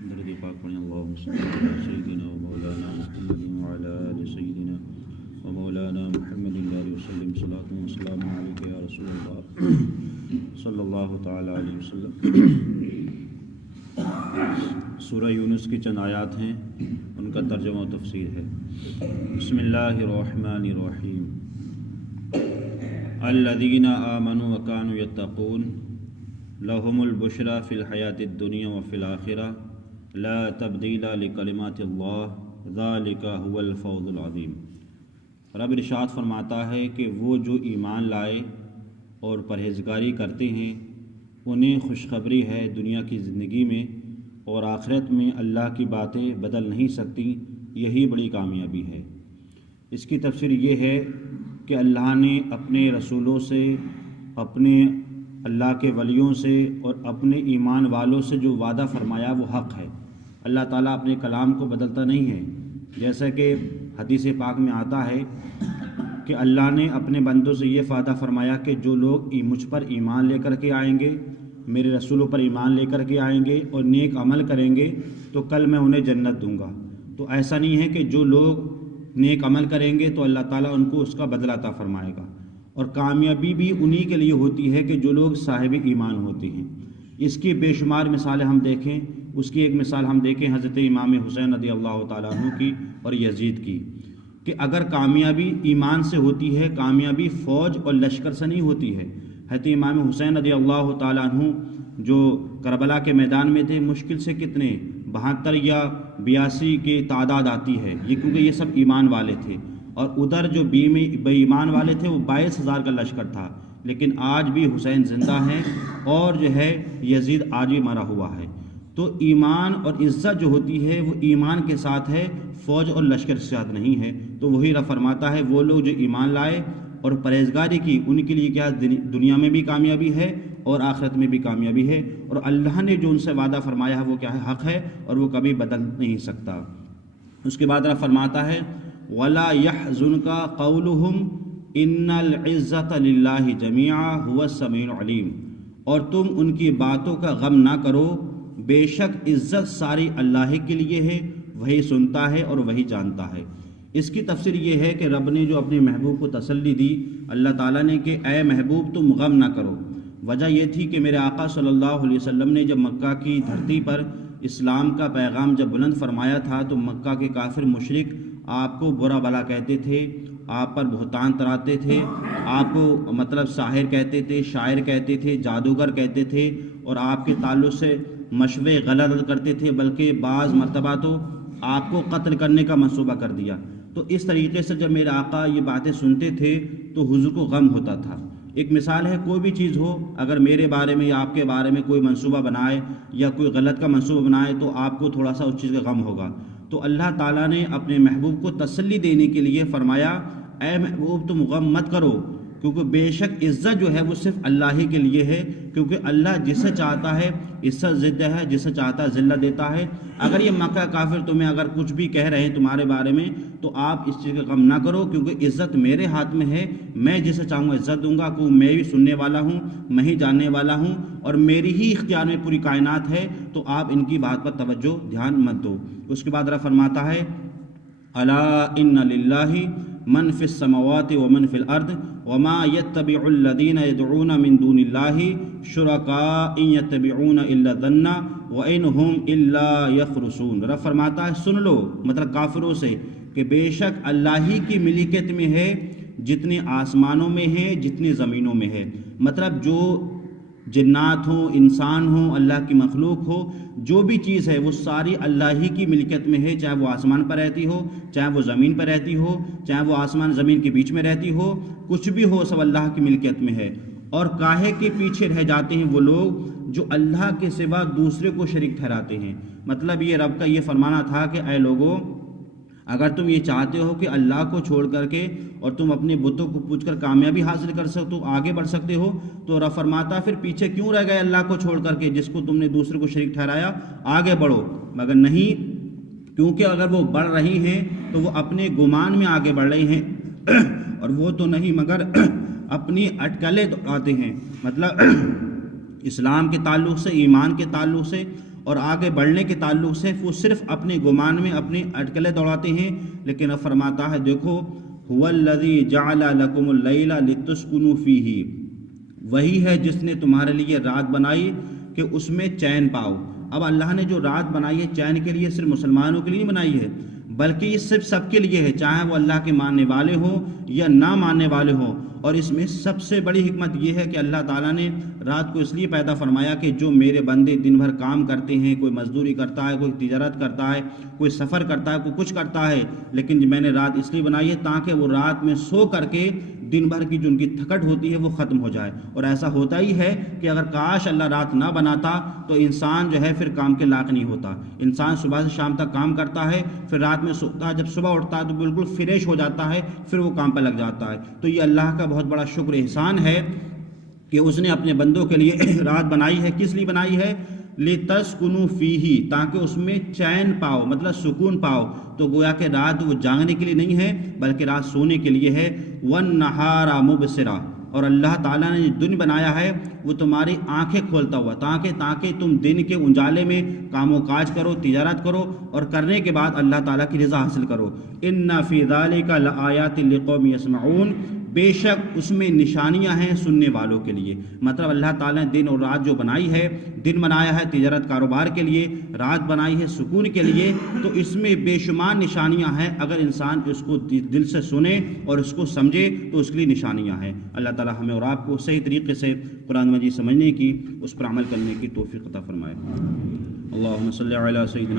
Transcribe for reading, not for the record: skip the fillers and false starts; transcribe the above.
درود پاک پڑھیں اللہم صلی علی سیدنا و مولانا محمد وعلی آل سیدنا و مولانا محمد علیہ وسلم صلاۃ و سلام علیک یا رسول اللہ صلی اللہ تعالی علیہ وسلم۔ سورہ یونس کی چند آیات ہیں، ان کا ترجمہ و تفسیر ہے۔ بسم اللہ الرحمن الرحیم۔ الذین آمنوا وکانوا یتقون لهم البشری فی الحیاۃ الدنیا وفی الآخرہ لا تبدیل لکلمات اللہ ذالک هو الفوز العظیم۔ رب ارشاد فرماتا ہے کہ وہ جو ایمان لائے اور پرہیزگاری کرتے ہیں انہیں خوشخبری ہے، دنیا کی زندگی میں اور آخرت میں اللہ کی باتیں بدل نہیں سکتی، یہی بڑی کامیابی ہے۔ اس کی تفسیر یہ ہے کہ اللہ نے اپنے رسولوں سے، اپنے اللہ کے ولیوں سے اور اپنے ایمان والوں سے جو وعدہ فرمایا وہ حق ہے۔ اللہ تعالیٰ اپنے کلام کو بدلتا نہیں ہے، جیسا کہ حدیث پاک میں آتا ہے کہ اللہ نے اپنے بندوں سے یہ وعدہ فرمایا کہ جو لوگ مجھ پر ایمان لے کر کے آئیں گے، میرے رسولوں پر ایمان لے کر کے آئیں گے اور نیک عمل کریں گے تو کل میں انہیں جنت دوں گا۔ تو ایسا نہیں ہے کہ جو لوگ نیک عمل کریں گے تو اللہ تعالیٰ ان کو اس کا بدلہ عطا فرمائے گا، اور کامیابی بھی انہی کے لیے ہوتی ہے کہ جو لوگ صاحب ایمان ہوتے ہیں۔ اس کی بے شمار مثالیں ہم دیکھیں، اس کی ایک مثال ہم دیکھیں حضرت امام حسین رضی اللہ تعالیٰ عنہ کی اور یزید کی، کہ اگر کامیابی ایمان سے ہوتی ہے، کامیابی فوج اور لشکر سے نہیں ہوتی ہے۔ حضرت امام حسین رضی اللہ تعالیٰ عنہ جو کربلا کے میدان میں تھے، مشکل سے کتنے 72 یا 82 کی تعداد آتی ہے، یہ کیونکہ یہ سب ایمان والے تھے، اور ادھر جو بے ایمان والے تھے وہ 22,000 کا لشکر تھا، لیکن آج بھی حسین زندہ ہیں اور جو ہے یزید آج بھی مرا ہوا ہے۔ تو ایمان اور عزت جو ہوتی ہے وہ ایمان کے ساتھ ہے، فوج اور لشکر کے ساتھ نہیں ہے۔ تو وہی رب فرماتا ہے وہ لوگ جو ایمان لائے اور پرہیزگاری کی ان کے لیے کیا دنیا میں بھی کامیابی ہے اور آخرت میں بھی کامیابی ہے، اور اللہ نے جو ان سے وعدہ فرمایا ہے وہ کیا ہے، حق ہے، اور وہ کبھی بدل نہیں سکتا۔ اس کے بعد رب فرماتا ہے وَلَا يَحْزُنْكَ قَوْلُهُمْ إِنَّ الْعِزَّةَ لِلَّهِ جَمِيعًا هُوَ السَّمِيعُ الْعَلِيمُ، اور تم ان کی باتوں کا غم نہ کرو، بے شک عزت ساری اللہ کے لیے ہے، وہی سنتا ہے اور وہی جانتا ہے۔ اس کی تفسیر یہ ہے کہ رب نے جو اپنے محبوب کو تسلی دی اللہ تعالیٰ نے کہ اے محبوب تم غم نہ کرو۔ وجہ یہ تھی کہ میرے آقا صلی اللہ علیہ وسلم نے جب مکہ کی دھرتی پر اسلام کا پیغام جب بلند فرمایا تھا تو مکہ کے کافر مشرک آپ کو برا بھلا کہتے تھے، آپ پر بہتان تراتے تھے، آپ کو مطلب ساحر کہتے تھے، شاعر کہتے تھے، جادوگر کہتے تھے، اور آپ کے تعلق سے مشورے غلط کرتے تھے، بلکہ بعض مرتبہ تو آپ کو قتل کرنے کا منصوبہ کر دیا۔ تو اس طریقے سے جب میرے آقا یہ باتیں سنتے تھے تو حضور کو غم ہوتا تھا۔ ایک مثال ہے، کوئی بھی چیز ہو، اگر میرے بارے میں یا آپ کے بارے میں کوئی منصوبہ بنائے یا کوئی غلط کا منصوبہ بنائے تو آپ کو تھوڑا سا اس چیز کا غم ہوگا۔ تو اللہ تعالیٰ نے اپنے محبوب کو تسلی دینے کے لیے فرمایا اے محبوب تم غم مت کرو، کیونکہ بے شک عزت جو ہے وہ صرف اللہ ہی کے لیے ہے، کیونکہ اللہ جسے چاہتا ہے عزت دیتا ہے، جسے چاہتا ہے ذلت دیتا ہے۔ اگر یہ مکہ کافر تمہیں اگر کچھ بھی کہہ رہے ہیں تمہارے بارے میں تو آپ اس چیز کا غم نہ کرو، کیونکہ عزت میرے ہاتھ میں ہے، میں جسے چاہوں گا عزت دوں گا، کیونکہ میں ہی سننے والا ہوں، میں ہی جاننے والا ہوں، اور میری ہی اختیار میں پوری کائنات ہے، تو آپ ان کی بات پر توجہ دھیان مت دو۔ اس کے بعد رب فرماتا ہے الا ان للہ من فی السماوات ومن فی الارض وما يتبع الذین يدعون من دون اللہ شرکاء ان يتبعون الا الظن وان هم الا یخرصون۔ رب فرماتا ہے سن لو، مطلب کافروں سے، کہ بے شک اللہ ہی کی ملکیت میں ہے، جتنے آسمانوں میں ہے جتنی زمینوں میں ہے، مطلب جو جنات ہوں، انسان ہوں، اللہ کی مخلوق ہو، جو بھی چیز ہے وہ ساری اللہ ہی کی ملکیت میں ہے، چاہے وہ آسمان پر رہتی ہو، چاہے وہ زمین پر رہتی ہو، چاہے وہ آسمان زمین کے بیچ میں رہتی ہو، کچھ بھی ہو سب اللہ کی ملکیت میں ہے۔ اور کاہے کے پیچھے رہ جاتے ہیں وہ لوگ جو اللہ کے سوا دوسرے کو شریک ٹھہراتے ہیں۔ مطلب یہ رب کا یہ فرمانا تھا کہ اے لوگو، اگر تم یہ چاہتے ہو کہ اللہ کو چھوڑ کر کے اور تم اپنے بتوں کو پوچھ کر کامیابی حاصل کر سکتے ہو، آگے بڑھ سکتے ہو، تو رب فرماتا پھر پیچھے کیوں رہ گئے اللہ کو چھوڑ کر کے، جس کو تم نے دوسرے کو شریک ٹھہرایا، آگے بڑھو۔ مگر نہیں، کیونکہ اگر وہ بڑھ رہی ہیں تو وہ اپنے گمان میں آگے بڑھ رہی ہیں، اور وہ تو نہیں مگر اپنی اٹکلیں دوڑاتے ہیں۔ مطلب اسلام کے تعلق سے، ایمان کے تعلق سے اور آگے بڑھنے کے تعلق سے وہ صرف اپنے گمان میں اپنی اٹکلیں دوڑاتے ہیں، لیکن اب فرماتا ہے دیکھو هو الذی جعل لکم اللیل لتسکنوا فیہ، وہی ہے جس نے تمہارے لیے رات بنائی کہ اس میں چین پاؤ۔ اب اللہ نے جو رات بنائی ہے چین کے لیے، صرف مسلمانوں کے لیے نہیں بنائی ہے، بلکہ یہ صرف سب کے لیے ہے، چاہے وہ اللہ کے ماننے والے ہوں یا نہ ماننے والے ہوں۔ اور اس میں سب سے بڑی حکمت یہ ہے کہ اللہ تعالیٰ نے رات کو اس لیے پیدا فرمایا کہ جو میرے بندے دن بھر کام کرتے ہیں، کوئی مزدوری کرتا ہے، کوئی تجارت کرتا ہے، کوئی سفر کرتا ہے، کوئی کچھ کرتا ہے، لیکن میں نے رات اس لیے بنائی ہے تاکہ وہ رات میں سو کر کے دن بھر کی جو ان کی تھکٹ ہوتی ہے وہ ختم ہو جائے۔ اور ایسا ہوتا ہی ہے کہ اگر کاش اللہ رات نہ بناتا تو انسان جو ہے پھر کام کے لائق نہیں ہوتا۔ انسان صبح سے شام تک کام کرتا ہے، پھر رات میں سوتا ہے، جب صبح اٹھتا ہے تو بالکل فریش ہو جاتا ہے، پھر وہ کام پہ لگ جاتا ہے۔ تو یہ اللہ کا بہت بڑا شکر احسان ہے کہ اس نے اپنے بندوں کے لیے رات بنائی ہے۔ کس لیے بنائی ہے؟ لِتَسْكُنُوا فِيهِ، تاکہ اس میں چین پاؤ، مطلب سکون پاؤ۔ تو گویا کہ رات وہ جاگنے کے لیے نہیں ہے بلکہ رات سونے کے لیے ہے۔ وَالنَّهَارَ مُبْصِرًا، اور اللہ تعالیٰ نے جو دن بنایا ہے وہ تمہاری آنکھیں کھولتا ہوا، تاکہ تم دن کے اجالے میں کام و کاج کرو، تجارت کرو، اور کرنے کے بعد اللہ تعالیٰ کی رضا حاصل کرو۔ إِنَّ فِي ذَلِكَ لَآيَاتٍ لِقَوْمٍ يَسْمَعُونَ، بے شک اس میں نشانیاں ہیں سننے والوں کے لیے۔ مطلب اللہ تعالیٰ نے دن اور رات جو بنائی ہے، دن بنایا ہے تجارت کاروبار کے لیے، رات بنائی ہے سکون کے لیے، تو اس میں بے شمار نشانیاں ہیں۔ اگر انسان اس کو دل سے سنے اور اس کو سمجھے تو اس کے لیے نشانیاں ہیں۔ اللہ تعالیٰ ہمیں اور آپ کو صحیح طریقے سے قرآن مجید سمجھنے کی، اس پر عمل کرنے کی توفیق عطا فرمائے۔ اللہم صلی علی سیدنا